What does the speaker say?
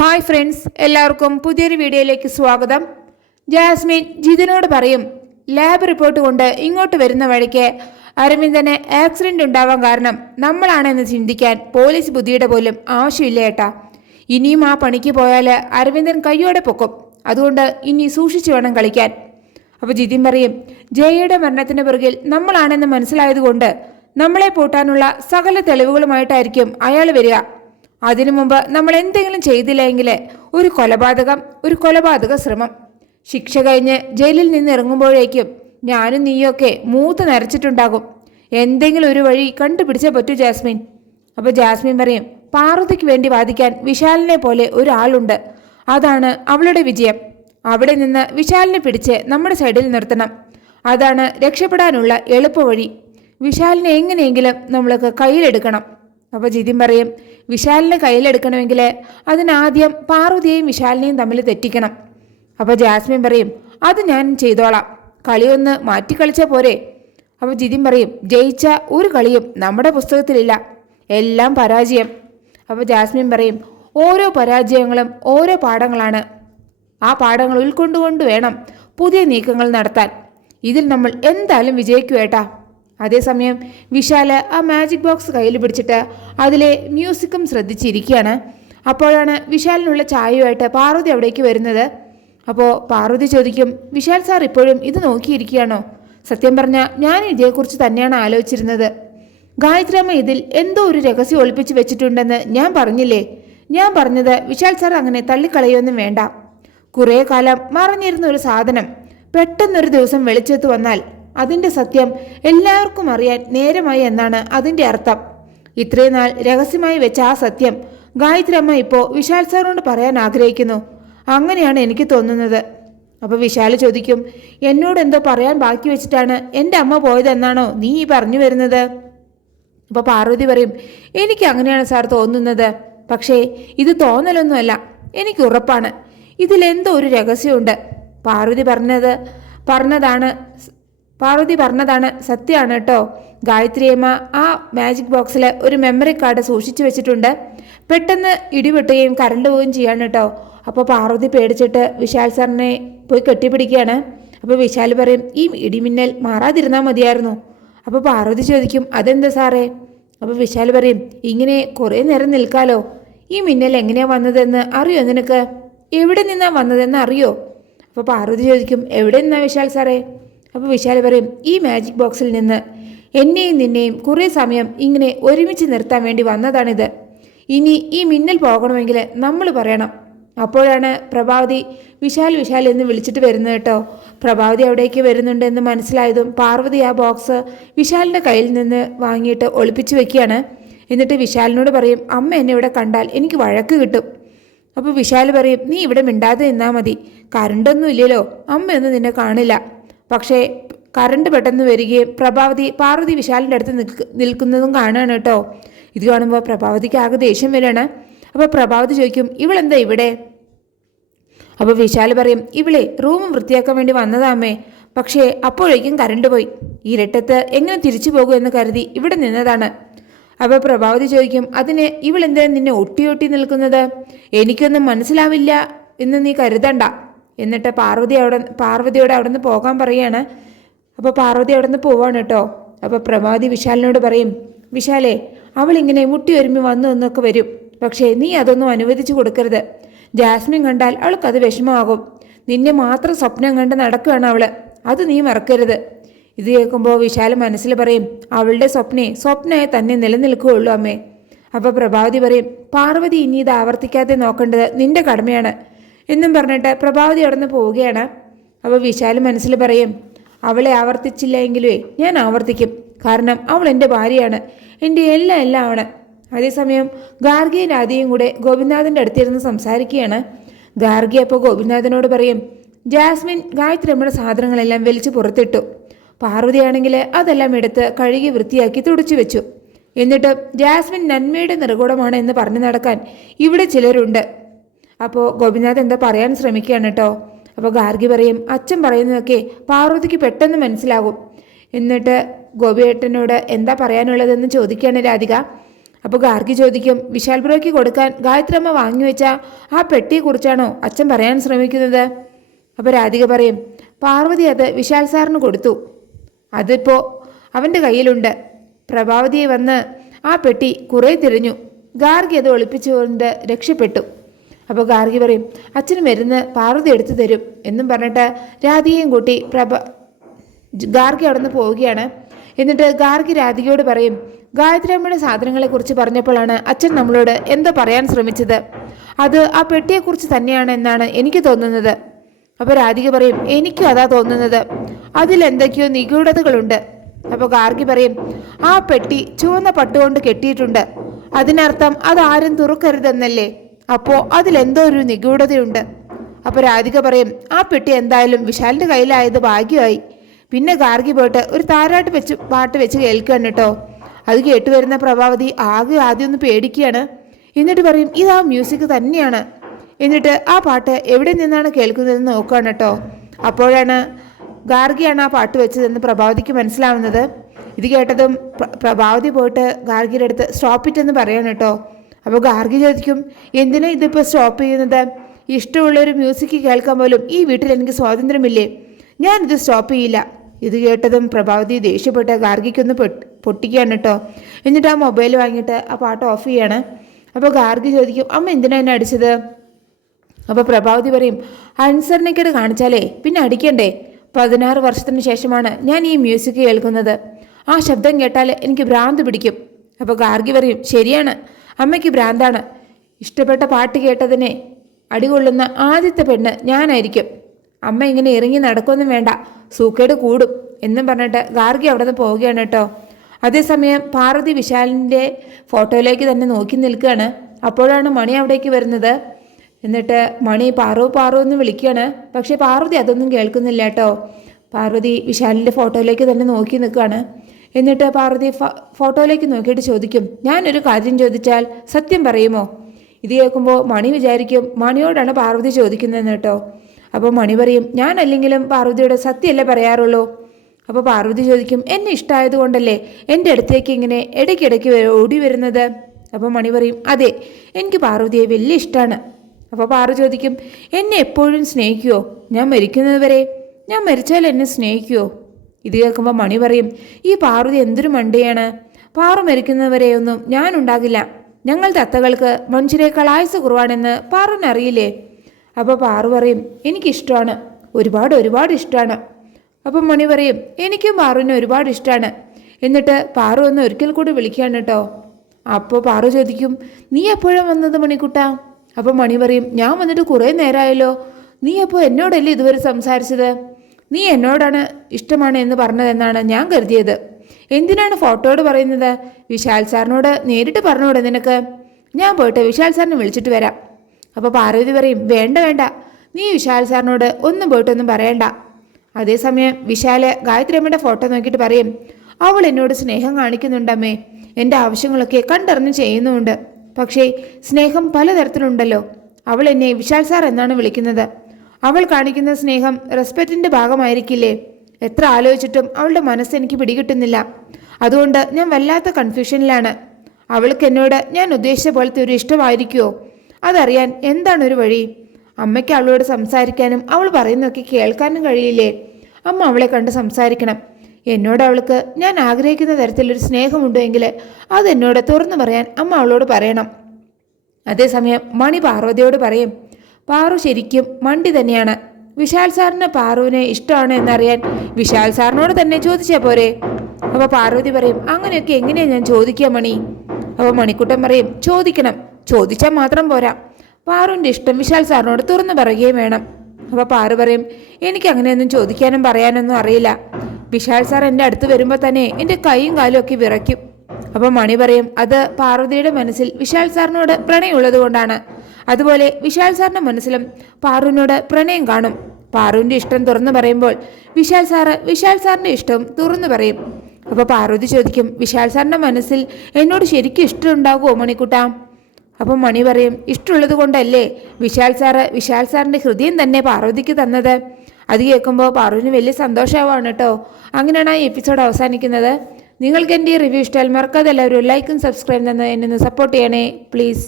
Hi friends, എല്ലാവർക്കും പുതിയൊരു വീഡിയോയിലേക്ക് സ്വാഗതം. ജാസ്മിൻ ജിതിനോട് പറയും, ലാബ് റിപ്പോർട്ട് കൊണ്ട് ഇങ്ങോട്ട് വരുന്ന വഴിക്ക് അരവിന്ദന് ആക്സിഡന്റ് ഉണ്ടാവാൻ കാരണം നമ്മളാണെന്ന് ചിന്തിക്കാൻ പോലീസ് ബുദ്ധിയുടെ പോലും ആവശ്യമില്ല ഏട്ടാ. ഇനിയും ആ പണിക്ക് പോയാൽ അരവിന്ദൻ കയ്യോടെ പൊക്കും. അതുകൊണ്ട് ഇനി സൂക്ഷിച്ചു വേണം കളിക്കാൻ. അപ്പോൾ ജിതിൻ പറയും, ജയയുടെ മരണത്തിന് പിറകിൽ നമ്മളാണെന്ന് മനസ്സിലായതുകൊണ്ട് നമ്മളെ പൂട്ടാനുള്ള സകല തെളിവുകളുമായിട്ടായിരിക്കും അയാൾ വരിക. അതിനു മുമ്പ് നമ്മൾ എന്തെങ്കിലും ചെയ്തില്ലെങ്കിൽ ഒരു കൊലപാതക ശ്രമം, ശിക്ഷ കഴിഞ്ഞ് ജയിലിൽ നിന്ന് ഇറങ്ങുമ്പോഴേക്കും ഞാനും നീയൊക്കെ മൂത്ത് നരച്ചിട്ടുണ്ടാകും. എന്തെങ്കിലും ഒരു വഴി കണ്ടുപിടിച്ചേ പറ്റൂ ജാസ്മിൻ. അപ്പോൾ ജാസ്മിൻ പറയും, പാർവതിക്ക് വേണ്ടി വാദിക്കാൻ വിശാലിനെ പോലെ ഒരാളുണ്ട്. അതാണ് അവളുടെ വിജയം. അവിടെ നിന്ന് വിശാലിനെ പിടിച്ച് നമ്മുടെ സൈഡിൽ നിർത്തണം. അതാണ് രക്ഷപ്പെടാനുള്ള എളുപ്പവഴി. വിശാലിനെ എങ്ങനെയെങ്കിലും നമ്മൾക്ക് കയ്യിലെടുക്കണം. അപ്പോൾ ജിതിൻ പറയും, വിശാലിനെ കയ്യിലെടുക്കണമെങ്കിൽ അതിനാദ്യം പാർവതിയെയും വിശാലിനെയും തമ്മിൽ തെറ്റിക്കണം. അപ്പോൾ ജാസ്മിൻ പറയും, അത് ഞാൻ ചെയ്തോളാം, കളിയൊന്ന് മാറ്റിക്കളിച്ചാൽ പോരെ. അപ്പോൾ ജിതിൻ പറയും, ജയിച്ച ഒരു കളിയും നമ്മുടെ പുസ്തകത്തിലില്ല, എല്ലാം പരാജയം. അപ്പോൾ ജാസ്മിൻ പറയും, ഓരോ പരാജയങ്ങളും ഓരോ പാഠങ്ങളാണ്. ആ പാഠങ്ങൾ ഉൾക്കൊണ്ടുകൊണ്ട് വേണം പുതിയ നീക്കങ്ങൾ നടത്താൻ. ഇതിൽ നമ്മൾ എന്തായാലും വിജയിക്കുവേട്ടാ. അതേസമയം വിശാല് ആ മാജിക് ബോക്സ് കയ്യിൽ പിടിച്ചിട്ട് അതിലെ മ്യൂസിക്കും ശ്രദ്ധിച്ചിരിക്കുകയാണ്. അപ്പോഴാണ് വിശാലിനുള്ള ചായയുമായിട്ട് പാർവതി അവിടേക്ക് വരുന്നത്. അപ്പോൾ പാർവതി ചോദിക്കും, വിശാൽ സാർ ഇപ്പോഴും ഇത് നോക്കിയിരിക്കുകയാണോ? സത്യം പറഞ്ഞാൽ ഞാൻ ഇതേക്കുറിച്ച് തന്നെയാണ് ആലോചിച്ചിരുന്നത്. ഗായത്രിയമ്മ ഇതിൽ എന്തോ ഒരു രഹസ്യം ഒളിപ്പിച്ച് വെച്ചിട്ടുണ്ടെന്ന് ഞാൻ പറഞ്ഞില്ലേ? ഞാൻ പറഞ്ഞത് വിശാൽ സാർ അങ്ങനെ തള്ളിക്കളയൊന്നും വേണ്ട. കുറേ കാലം മറഞ്ഞിരുന്ന ഒരു സാധനം പെട്ടെന്നൊരു ദിവസം വെളിച്ചത്ത് വന്നാൽ അതിൻ്റെ സത്യം എല്ലാവർക്കും അറിയാൻ നേരമായി എന്നാണ് അതിൻ്റെ അർത്ഥം. ഇത്രയും നാൾ രഹസ്യമായി വെച്ച ആ സത്യം ഗായത്രി അമ്മ ഇപ്പോൾ വിശാൽ സാറിനോട് പറയാൻ ആഗ്രഹിക്കുന്നു. അങ്ങനെയാണ് എനിക്ക് തോന്നുന്നത്. അപ്പോൾ വിശാൽ ചോദിക്കും, എന്നോട് എന്തോ പറയാൻ ബാക്കി വെച്ചിട്ടാണ് എൻ്റെ അമ്മ പോയതെന്നാണോ നീ ഈ പറഞ്ഞു വരുന്നത്? അപ്പോൾ പാർവതി പറയും, എനിക്ക് അങ്ങനെയാണ് സാർ തോന്നുന്നത്. പക്ഷേ ഇത് തോന്നലൊന്നുമല്ല, എനിക്ക് ഉറപ്പാണ് ഇതിലെന്തോ ഒരു രഹസ്യമുണ്ട്. പാർവതി പറഞ്ഞതാണ് സത്യമാണ് കേട്ടോ. ഗായത്രിയമ്മ ആ മാജിക് ബോക്സിൽ ഒരു മെമ്മറി കാർഡ് സൂക്ഷിച്ചു വെച്ചിട്ടുണ്ട്. പെട്ടെന്ന് ഇടിവെട്ടുകയും കറണ്ട് പോവുകയും ചെയ്യാണ് കേട്ടോ. അപ്പോൾ പാർവതി പേടിച്ചിട്ട് വിശാൽ സാറിനെ പോയി കെട്ടിപ്പിടിക്കുകയാണ്. അപ്പോൾ വിശാൽ പറയും, ഈ ഇടിമിന്നൽ മാറാതിരുന്നാൽ മതിയായിരുന്നു. അപ്പോൾ പാർവതി ചോദിക്കും, അതെന്താ സാറേ? അപ്പോൾ വിശാൽ പറയും, ഇങ്ങനെ കുറേ നേരം നിൽക്കാലോ. ഈ മിന്നൽ എങ്ങനെയാണ് വന്നതെന്ന് അറിയോ നിനക്ക്? എവിടെ നിന്നാണ് വന്നതെന്ന് അറിയോ? അപ്പോൾ പാർവതി ചോദിക്കും, എവിടെ നിന്നാ വിശാൽ സാറേ? അപ്പോൾ വിശാൽ പറയും, ഈ മാജിക് ബോക്സിൽ നിന്ന് എന്നെയും നിന്നെയും കുറേ സമയം ഇങ്ങനെ ഒരുമിച്ച് നിർത്താൻ വേണ്ടി വന്നതാണിത്. ഇനി ഈ മിന്നൽ പോകണമെങ്കിൽ നമ്മൾ പറയണം. അപ്പോഴാണ് പ്രഭാവതി വിശാൽ എന്ന് വിളിച്ചിട്ട് വരുന്നത് കേട്ടോ. പ്രഭാവതി അവിടേക്ക് വരുന്നുണ്ടെന്ന് മനസ്സിലായതും പാർവതി ആ ബോക്സ് വിശാലിൻ്റെ കയ്യിൽ നിന്ന് വാങ്ങിയിട്ട് ഒളിപ്പിച്ച് വെക്കുകയാണ്. എന്നിട്ട് വിശാലിനോട് പറയും, അമ്മ എന്നെ ഇവിടെ കണ്ടാൽ എനിക്ക് വഴക്ക് കിട്ടും. അപ്പോൾ വിശാൽ പറയും, നീ ഇവിടെ മിണ്ടാതെ നിന്നാൽ മതി, കറണ്ടൊന്നും ഇല്ലല്ലോ, അമ്മയൊന്നും നിന്നെ കാണില്ല. പക്ഷേ കറണ്ട് പെട്ടെന്ന് വരികയും പാർവതി വിശാലിൻ്റെ അടുത്ത് നിൽക്കുന്നതും കാണുകയാണ് കേട്ടോ. ഇത് കാണുമ്പോൾ പ്രഭാവതിക്ക് ആകെ ദേഷ്യം വരികയാണ്. അപ്പോൾ പ്രഭാവതി ചോദിക്കും, ഇവളെന്താ ഇവിടെ? അപ്പോൾ വിശാൽ പറയും, ഇവളെ റൂം വൃത്തിയാക്കാൻ വേണ്ടി വന്നതാമേ, പക്ഷേ അപ്പോഴേക്കും കറണ്ട് പോയി. ഇരട്ടത്ത് എങ്ങനെ തിരിച്ചു പോകും എന്ന് കരുതി ഇവിടെ നിന്നതാണ്. അപ്പോൾ പ്രഭാവതി ചോദിക്കും, അതിന് ഇവളെന്താ നിന്നെ ഒട്ടി നിൽക്കുന്നത്? എനിക്കൊന്നും മനസ്സിലാവില്ല എന്ന് നീ കരുതണ്ട. എന്നിട്ട് പാർവതിയോട് അവിടെ നിന്ന് പോകാൻ പറയുകയാണ്. അപ്പോൾ പാർവതി അവിടെ നിന്ന് പോവാണ് കേട്ടോ. അപ്പോൾ പ്രഭാവതി വിശാലിനോട് പറയും, വിശാലേ, അവളിങ്ങനെ മുട്ടി ഒരുമി വന്നു എന്നൊക്കെ വരും, പക്ഷേ നീ അതൊന്നും അനുവദിച്ചു കൊടുക്കരുത്. ജാസ്മിൻ കണ്ടാൽ അവൾക്കത് വിഷമമാകും. നിന്നെ മാത്രം സ്വപ്നം കണ്ട് നടക്കുകയാണ് അവൾ, അത് നീ മറക്കരുത്. ഇത് കേൾക്കുമ്പോൾ വിശാൽ മനസ്സിൽ പറയും, അവളുടെ സ്വപ്നമായി തന്നെ നിലനിൽക്കുകയുള്ളൂ അമ്മേ. അപ്പോൾ പ്രഭാവതി പറയും, പാർവതി ഇനി ഇത് ആവർത്തിക്കാതെ നോക്കേണ്ടത് നിന്റെ കടമയാണ് എന്നും പറഞ്ഞിട്ട് പ്രഭാവതി അവിടെ നിന്ന് പോവുകയാണ്. അപ്പോൾ വിശാൽ മനസ്സിൽ പറയും, അവളെ ആവർത്തിച്ചില്ല എങ്കിലേ ഞാൻ ആവർത്തിക്കും, കാരണം അവൾ എൻ്റെ ഭാര്യയാണ്, എൻ്റെ എല്ലാം ആണ്. അതേസമയം ഗാർഗിയും രാധയും കൂടെ ഗോപിനാഥൻ്റെ അടുത്തിരുന്ന് സംസാരിക്കുകയാണ്. ഗാർഗി അപ്പോൾ ഗോപിനാഥനോട് പറയും, ജാസ്മിൻ ഗായത്രി നമ്മുടെ സാധനങ്ങളെല്ലാം വലിച്ചു പുറത്തിട്ടു. പാർവതിയാണെങ്കിൽ അതെല്ലാം എടുത്ത് കഴുകി വൃത്തിയാക്കി തുടച്ചു വെച്ചു. എന്നിട്ട് ജാസ്മിൻ നന്മയുടെ നിറകൂടമാണ് എന്ന് പറഞ്ഞു നടക്കാൻ ഇവിടെ ചിലരുണ്ട്. അപ്പോൾ ഗോപിനാഥ് എന്താ പറയാൻ ശ്രമിക്കുകയാണ് കേട്ടോ. അപ്പോൾ ഗാർഗി പറയും, അച്ഛൻ പറയുന്നതൊക്കെ പാർവതിക്ക് പെട്ടെന്ന് മനസ്സിലാകും. എന്നിട്ട് ഗോപിയേട്ടനോട് എന്താ പറയാനുള്ളതെന്ന് ചോദിക്കുകയാണ് രാധിക. അപ്പോൾ ഗാർഗി ചോദിക്കും, വിശാൽ ബ്രോയ്ക്ക് കൊടുക്കാൻ ഗായത്രി അമ്മ വാങ്ങിവെച്ച ആ പെട്ടിയെക്കുറിച്ചാണോ അച്ഛൻ പറയാൻ ശ്രമിക്കുന്നത്? അപ്പോൾ രാധിക പറയും, പാർവതി അത് വിശാൽ സാറിന് കൊടുത്തു, അതിപ്പോൾ അവൻ്റെ കയ്യിലുണ്ട്. പ്രഭാവതിയെ വന്ന് ആ പെട്ടി കുറേ തിരഞ്ഞു, ഗാർഗി അത് ഒളിപ്പിച്ചുകൊണ്ട് രക്ഷപ്പെട്ടു. അപ്പോൾ ഗാർഗി പറയും, അച്ഛന് മരുന്ന് പാർവതി എടുത്തു തരും എന്നും പറഞ്ഞിട്ട് രാധികയും കൂട്ടി ഗാർഗി അവിടെ നിന്ന് പോവുകയാണ്. എന്നിട്ട് ഗാർഗി രാധികയോട് പറയും, ഗായത്രി അമ്മയുടെ സാധനങ്ങളെക്കുറിച്ച് പറഞ്ഞപ്പോഴാണ് അച്ഛൻ നമ്മളോട് എന്തോ പറയാൻ ശ്രമിച്ചത്, അത് ആ പെട്ടിയെക്കുറിച്ച് തന്നെയാണ് എന്നാണ് എനിക്ക് തോന്നുന്നത്. അപ്പോൾ രാധിക പറയും, എനിക്കും അതാ തോന്നുന്നത്, അതിലെന്തൊക്കെയോ നിഗൂഢതകളുണ്ട്. അപ്പോൾ ഗാർഗി പറയും, ആ പെട്ടി ചുവന്ന പട്ടുകൊണ്ട് കെട്ടിയിട്ടുണ്ട്, അതിനർത്ഥം അതാരും തുറക്കരുതെന്നല്ലേ, അപ്പോൾ അതിലെന്തോ ഒരു നിഗൂഢതയുണ്ട്. അപ്പോൾ രാധിക പറയും, ആ പെട്ടി എന്തായാലും വിശാലിൻ്റെ കയ്യിലായത് ഭാഗ്യമായി. പിന്നെ ഗാർഗി പോയിട്ട് ഒരു പാട്ട് വെച്ച് കേൾക്കുകയാണ് കേട്ടോ. അത് കേട്ടുവരുന്ന പ്രഭാവതി ആദ്യം ഒന്ന് പേടിക്കുകയാണ്. എന്നിട്ട് പറയും, ഇതാ മ്യൂസിക് തന്നെയാണ്. എന്നിട്ട് ആ പാട്ട് എവിടെ നിന്നാണ് കേൾക്കുന്നതെന്ന് നോക്കുകയാണ് കേട്ടോ. അപ്പോഴാണ് ഗാർഗിയാണ് ആ പാട്ട് വെച്ചതെന്ന് പ്രഭാവതിക്ക് മനസ്സിലാവുന്നത്. ഇത് കേട്ടതും പ്രഭാവതി പോയിട്ട് ഗാർഗിയുടെ അടുത്ത് സ്റ്റോപ്പ് ഇറ്റെന്ന് പറയാണ് കേട്ടോ. അപ്പോൾ ഗാർഗി ചോദിക്കും, എന്തിനാ ഇതിപ്പോൾ സ്റ്റോപ്പ് ചെയ്യുന്നത്? ഇഷ്ടമുള്ളൊരു മ്യൂസിക് കേൾക്കാൻ പോലും ഈ വീട്ടിൽ എനിക്ക് സ്വാതന്ത്ര്യമില്ലേ? ഞാനിത് സ്റ്റോപ്പ് ചെയ്യില്ല. ഇത് കേട്ടതും പ്രഭാവതി ദേഷ്യപ്പെട്ട് ഗാർഗിക്കൊന്ന് പൊട്ടിക്കുകയാണ് കേട്ടോ. എന്നിട്ട് ആ മൊബൈൽ വാങ്ങിയിട്ട് ആ പാട്ട് ഓഫ് ചെയ്യാണ്. അപ്പോൾ ഗാർഗി ചോദിക്കും, അമ്മ എന്തിനാ എന്നെ അടിച്ചത്? അപ്പോൾ പ്രഭാവതി പറയും, അനുസരണക്കേട് കാണിച്ചാലേ പിന്നെ അടിക്കണ്ടേ? 16 വർഷത്തിന് ശേഷമാണ് ഞാൻ ഈ മ്യൂസിക് കേൾക്കുന്നത്. ആ ശബ്ദം കേട്ടാൽ എനിക്ക് ഭ്രാന്ത് പിടിക്കും. അപ്പോൾ ഗാർഗി പറയും, ശരിയാണ്, അമ്മയ്ക്ക് ഭ്രാന്താണ്. ഇഷ്ടപ്പെട്ട പാട്ട് കേട്ടതിനെ അടികൊള്ളുന്ന ആദ്യത്തെ പെണ്ണ് ഞാനായിരിക്കും. അമ്മ ഇങ്ങനെ ഇറങ്ങി നടക്കൊന്നും വേണ്ട, സൂക്കേട് കൂടും എന്നും പറഞ്ഞിട്ട് ഗാർഗി അവിടെ നിന്ന് പോവുകയാണ് കേട്ടോ. അതേസമയം പാർവതി വിശാലിൻ്റെ ഫോട്ടോയിലേക്ക് തന്നെ നോക്കി നിൽക്കുകയാണ്. അപ്പോഴാണ് മണി അവിടേക്ക് വരുന്നത്. എന്നിട്ട് മണി പാറു എന്ന് വിളിക്കുകയാണ്. പക്ഷേ പാർവതി അതൊന്നും കേൾക്കുന്നില്ല കേട്ടോ. പാർവതി വിശാലിൻ്റെ ഫോട്ടോയിലേക്ക് തന്നെ നോക്കി നിൽക്കുകയാണ്. എന്നിട്ട് പാർവതി ഫോട്ടോയിലേക്ക് നോക്കിയിട്ട് ചോദിക്കും, ഞാനൊരു കാര്യം ചോദിച്ചാൽ സത്യം പറയുമോ? ഇത് കേൾക്കുമ്പോൾ മണി വിചാരിക്കും മണിയോടാണ് പാർവതി ചോദിക്കുന്നതെന്ന് കേട്ടോ. അപ്പോൾ മണി പറയും, ഞാനല്ലെങ്കിലും പാർവതിയോട് സത്യമല്ലേ പറയാറുള്ളൂ. അപ്പോൾ പാർവതി ചോദിക്കും, എന്നെ ഇഷ്ടമായത് കൊണ്ടല്ലേ എൻ്റെ അടുത്തേക്ക് ഇങ്ങനെ ഇടയ്ക്കിടയ്ക്ക് ഓടി വരുന്നത്? അപ്പോൾ മണി പറയും, അതെ, എനിക്ക് പാർവതിയെ വലിയ ഇഷ്ടമാണ്. അപ്പോൾ പാറു ചോദിക്കും, എന്നെ എപ്പോഴും സ്നേഹിക്കുമോ? ഞാൻ മരിക്കുന്നത് വരെ? ഞാൻ മരിച്ചാൽ എന്നെ സ്നേഹിക്കുമോ? ഇത് കേൾക്കുമ്പോൾ മണി പറയും, ഈ പാർവതി എന്തൊരു മണ്ടയാണ്, പാറു മരിക്കുന്നവരെയൊന്നും ഞാനുണ്ടാകില്ല. ഞങ്ങൾ തത്തകൾക്ക് മനുഷ്യരെക്കാൾ ആയുസ് കുറവാണെന്ന് പാറുവിനറിയില്ലേ? അപ്പോൾ പാറു പറയും, എനിക്കിഷ്ടമാണ്, ഒരുപാട് ഇഷ്ടമാണ്. അപ്പം മണി പറയും, എനിക്കും പാറുവിനെ ഒരുപാട് ഇഷ്ടമാണ്. എന്നിട്ട് പാറു ഒന്ന് ഒരിക്കൽ കൂടി വിളിക്കുകയാണ് കേട്ടോ. അപ്പോൾ പാറു ചോദിക്കും, നീ എപ്പോഴും വന്നത് മണിക്കുട്ടാ? അപ്പോൾ മണി പറയും, ഞാൻ വന്നിട്ട് കുറേ നേരമായല്ലോ. നീ അപ്പോൾ എന്നോടല്ലേ ഇതുവരെ സംസാരിച്ചത്? നീ എന്നോടാണ് ഇഷ്ടമാണ് എന്ന് പറഞ്ഞതെന്നാണ് ഞാൻ കരുതിയത്. എന്തിനാണ് ഫോട്ടോയോട് പറയുന്നത്? വിശാൽ സാറിനോട് നേരിട്ട് പറഞ്ഞോടെ നിനക്ക്? ഞാൻ പോയിട്ട് വിശാൽ സാറിനെ വിളിച്ചിട്ട് വരാം. അപ്പോൾ പാർവതി പറയും, വേണ്ട, നീ വിശാൽ സാറിനോട് ഒന്നും പോയിട്ടൊന്നും പറയണ്ട. അതേസമയം വിശാല് ഗായത്രി അമ്മയുടെ ഫോട്ടോ നോക്കിയിട്ട് പറയും, അവൾ എന്നോട് സ്നേഹം കാണിക്കുന്നുണ്ടമ്മേ, എൻ്റെ ആവശ്യങ്ങളൊക്കെ കണ്ടറിഞ്ഞ് ചെയ്യുന്നുമുണ്ട്. പക്ഷേ സ്നേഹം പലതരത്തിലുണ്ടല്ലോ. അവൾ എന്നെ വിശാൽ സാർ എന്നാണ് വിളിക്കുന്നത്. അവൾ കാണിക്കുന്ന സ്നേഹം റെസ്പെക്റ്റിൻ്റെ ഭാഗമായിരിക്കില്ലേ? എത്ര ആലോചിച്ചിട്ടും അവളുടെ മനസ്സ് എനിക്ക് പിടികിട്ടുന്നില്ല. അതുകൊണ്ട് ഞാൻ വല്ലാത്ത കൺഫ്യൂഷനിലാണ്. അവൾക്ക് എന്നോട് ഞാൻ ഉദ്ദേശിച്ച പോലത്തെ ഒരു ഇഷ്ടമായിരിക്കുമോ? അതറിയാൻ എന്താണ് ഒരു വഴി? അമ്മയ്ക്ക് അവളോട് സംസാരിക്കാനും അവൾ പറയുന്നതൊക്കെ കേൾക്കാനും കഴിയില്ലേ? അമ്മ അവളെ കണ്ട് സംസാരിക്കണം. എന്നോട് അവൾക്ക് ഞാൻ ആഗ്രഹിക്കുന്ന തരത്തിലൊരു സ്നേഹമുണ്ടോ എങ്കിൽ അതെന്നോട് തുറന്നു പറയാൻ അമ്മ അവളോട് പറയണം. അതേസമയം മണി പാർവതിയോട് പറയും, പാറു ശരിക്കും മണ്ടി തന്നെയാണ്. വിശാൽ സാറിന് പാറുവിനെ ഇഷ്ടമാണ് എന്നറിയാൻ വിശാൽ സാറിനോട് തന്നെ ചോദിച്ചാൽ പോരെ? അപ്പോൾ പാർവതി പറയും, അങ്ങനെയൊക്കെ എങ്ങനെയാണ് ഞാൻ ചോദിക്കുക മണി? അപ്പോൾ മണിക്കുട്ടൻ പറയും, ചോദിക്കണം, ചോദിച്ചാൽ മാത്രം പോരാ, പാറുവിൻ്റെ ഇഷ്ടം വിശാൽ സാറിനോട് തുറന്നു പറയുകയും വേണം. അപ്പോൾ പാറു പറയും, എനിക്ക് അങ്ങനെയൊന്നും ചോദിക്കാനും പറയാനൊന്നും അറിയില്ല. വിശാൽ സാർ എൻ്റെ അടുത്ത് വരുമ്പോൾ തന്നെ എൻ്റെ കൈയും കാലും ഒക്കെ വിറയ്ക്കും. അപ്പോൾ മണി പറയും, അത് പാർവതിയുടെ മനസ്സിൽ വിശാൽ സാറിനോട് പ്രണയമുള്ളത് കൊണ്ടാണ്. അതുപോലെ വിശാൽ സാറിൻ്റെ മനസ്സിലും പാറുവിനോട് പ്രണയം കാണും. പാറുവിൻ്റെ ഇഷ്ടം തുറന്നു പറയുമ്പോൾ വിശാൽ സാറിൻ്റെ ഇഷ്ടം തുറന്നു പറയും. അപ്പോൾ പാർവതി ചോദിക്കും, വിശാൽ സാറിൻ്റെ മനസ്സിൽ എന്നോട് ശരിക്കും ഇഷ്ടമുണ്ടാകുമോ മണിക്കുട്ടാ? അപ്പം മണി പറയും, ഇഷ്ടമുള്ളത് കൊണ്ടല്ലേ വിശാൽ സാറിൻ്റെ ഹൃദയം തന്നെ പാർവതിക്ക് തന്നത്. അത് കേൾക്കുമ്പോൾ പാറുവിന് വലിയ സന്തോഷമാവാണ് കേട്ടോ. അങ്ങനെയാണ് ആ എപ്പിസോഡ് അവസാനിക്കുന്നത്. നിങ്ങൾക്ക് എൻ്റെ ഈ റിവ്യൂ ഇഷ്ടമായാൽ മറക്കാതെ എല്ലാവരും ലൈക്കും സബ്സ്ക്രൈബ് തന്ന് എന്നെ ഒന്ന് സപ്പോർട്ട് ചെയ്യണേ പ്ലീസ്.